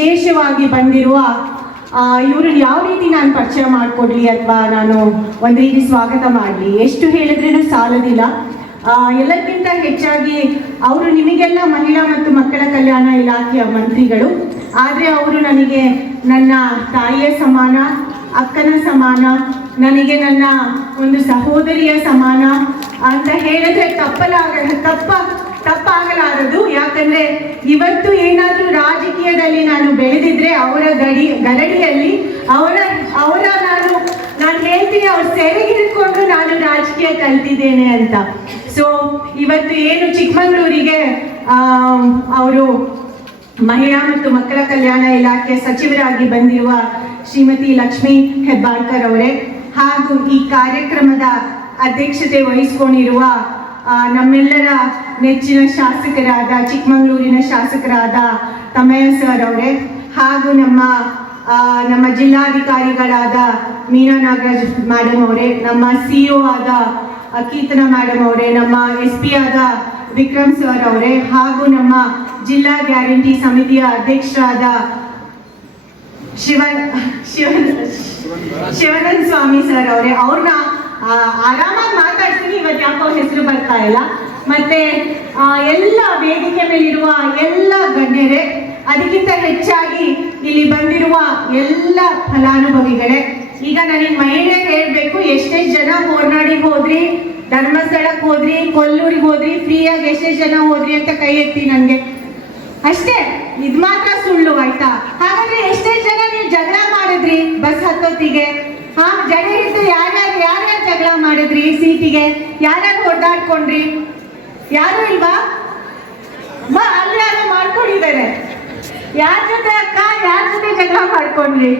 ವಿಶೇಷವಾಗಿ ಬಂದಿರುವ ಇವ್ರನ್ನ ಯಾವ ರೀತಿ ನಾನು ಪರಿಚಯ ಮಾಡಿಕೊಡ್ಲಿ ಅಥವಾ ನಾನು ಒಂದು ರೀತಿ ಸ್ವಾಗತ ಮಾಡಲಿ? ಎಷ್ಟು ಹೇಳಿದ್ರೇನು ಸಾಲದಿಲ್ಲ. ಎಲ್ಲಕ್ಕಿಂತ ಹೆಚ್ಚಾಗಿ ಅವರು ನಿಮಗೆಲ್ಲ ಮಹಿಳಾ ಮತ್ತು ಮಕ್ಕಳ ಕಲ್ಯಾಣ ಇಲಾಖೆಯ ಮಂತ್ರಿಗಳು. ಆದರೆ ಅವರು ನನಗೆ ನನ್ನ ತಾಯಿಯ ಸಮಾನ, ಅಕ್ಕನ ಸಮಾನ, ನನಗೆ ನನ್ನ ಒಂದು ಸಹೋದರಿಯ ಸಮಾನ ಅಂತ ಹೇಳಿದ್ರೆ ತಪ್ಪಲಾಗ, ತಪ್ಪ ತಪ್ಪಾಗಲಾರದು. ಯಾಕಂದ್ರೆ ಇವತ್ತು ಏನಾದರೂ ರಾಜಕೀಯದಲ್ಲಿ ನಾನು ಬೆಳೆದಿದ್ರೆ ಅವರ ಗಡಿ, ಗರಡಿಯಲ್ಲಿ ಅವರ ಅವರ ನಾನು ನಾನು ಹೇಳ್ತೀನಿ ಅವ್ರ ಸೆರೆಗಿಡ್ಕೊಂಡು ನಾನು ರಾಜಕೀಯ ಕಲ್ತಿದ್ದೇನೆ ಅಂತ. ಸೊ ಇವತ್ತು ಏನು ಚಿಕ್ಕಮಗಳೂರಿಗೆ ಅವರು ಮಹಿಳಾ ಮತ್ತು ಮಕ್ಕಳ ಕಲ್ಯಾಣ ಇಲಾಖೆ ಸಚಿವರಾಗಿ ಬಂದಿರುವ ಶ್ರೀಮತಿ ಲಕ್ಷ್ಮೀ ಹೆಬ್ಬಾಳ್ಕರ್ ಅವರೇ ಹಾಗೂ ಈ ಕಾರ್ಯಕ್ರಮದ ಅಧ್ಯಕ್ಷತೆ ವಹಿಸಿಕೊಂಡಿರುವ ನಮ್ಮೆಲ್ಲರ ನೆಚ್ಚಿನ ಶಾಸಕರಾದ ಚಿಕ್ಕಮಗಳೂರಿನ ಶಾಸಕರಾದ ತಮಯ ಸರ್ ಅವರೇ ಹಾಗೂ ನಮ್ಮ ನಮ್ಮ ಜಿಲ್ಲಾಧಿಕಾರಿಗಳಾದ ಮೀನಾ ನಾಗರಾಜ್ ಮೇಡಮ್ ಅವರೇ ನಮ್ಮ ಸಿ ಆದ ಆ, ಕೀರ್ತನ ಮೇಡಮ್ ಅವರೇ ನಮ್ಮ ಎಸ್ ಪಿ ಆದ ವಿಕ್ರಮ್ ಸರ್ ಅವರೇ ಹಾಗೂ ನಮ್ಮ ಜಿಲ್ಲಾ ಗ್ಯಾರಂಟಿ ಸಮಿತಿಯ ಅಧ್ಯಕ್ಷರಾದ ಶಿವನ್ ಶಿವನ್ ಶಿವನಂದ ಸ್ವಾಮಿ ಸರ್ ಅವರೇ ಅವ್ರನ್ನ ಆರಾಮಾಗಿ ಮಾತಾಡ್ತೀನಿ ಇವತ್ತು ಯಾಕೋ ಹೆಸರು ಬರ್ತಾ ಇಲ್ಲ. ಮತ್ತೆ ಎಲ್ಲ ವೇದಿಕೆ ಮೇಲಿರುವ ಎಲ್ಲ ಗಣ್ಯರೇ, ಅದಕ್ಕಿಂತ ಹೆಚ್ಚಾಗಿ ಇಲ್ಲಿ ಬಂದಿರುವ ಎಲ್ಲ ಫಲಾನುಭವಿಗಳೇ, ಈಗ ನನಗೆ ಮಹಿಳೆ ಹೇಳ್ಬೇಕು ಎಷ್ಟೆಷ್ಟು ಜನ ಹೊರನಾಡಿಗೆ ಹೋದ್ರಿ ಧರ್ಮಸ್ಥಳಕ್ಕೆ ಹೋದ್ರಿ, ಕೊಲ್ಲೂರಿಗೆ ಹೋದ್ರಿ, ಫ್ರೀಯಾಗಿ ಎಷ್ಟೆಷ್ಟು ಜನ ಹೋದ್ರಿ ಅಂತ ಕೈ ಎತ್ತಿ ನನಗೆ ಅಷ್ಟೇ ಇದು ಮಾತ್ರ ಸುಳ್ಳು ಆಯ್ತಾ? ಹಾಗಾದ್ರೆ ಎಷ್ಟೇ ಜನ ನೀವು ಜಗಳ ಮಾಡಿದ್ರಿ ಬಸ್ ಹತ್ತೋತಿಗೆ ಹಾ ಜನ ಇದ್ದು ಯಾರ್ಯಾರು ಯಾರ್ಯಾರು ಜಗಳ ಮಾಡಿದ್ರಿ ಸೀಟಿಗೆ? ಯಾರ್ಯಾರು ಹೊಡೆದಾಡ್ಕೊಂಡ್ರಿ ಯಾರು ಇಲ್ವಾ? ಬಾ, ಅಲ್ಲಿ ಮಾಡ್ಕೊಂಡಿದ್ದೇನೆ. ಮಾಡ್ಕೊಂಡಿದ್ದಾರೆ ಯಾರ ಜೊತೆ ಅಕ್ಕ, ಯಾರ ಜೊತೆ ಜಗಳ ಮಾಡ್ಕೊಂಡ್ರಿ?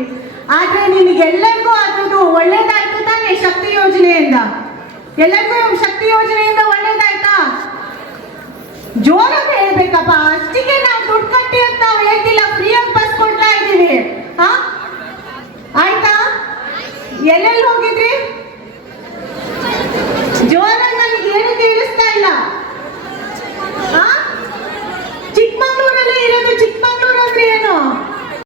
ಆದ್ರೆ ನಿನಗೆಲ್ಲರಿಗೂ ಅದ್ರದ್ದು ಒಳ್ಳೇದಾಯ್ತು ತಾನೇ ಶಕ್ತಿ ಯೋಜನೆಯಿಂದ? ಎಲ್ಲರಿಗೂ ಶಕ್ತಿ ಯೋಜನೆಯಿಂದ ಒಳ್ಳೇದಾಯ್ತಾ? ಜೋರಾಗಿ ಹೇಳ್ಬೇಕಪ್ಪ ಎಲ್ಲೆಲ್ಲೋ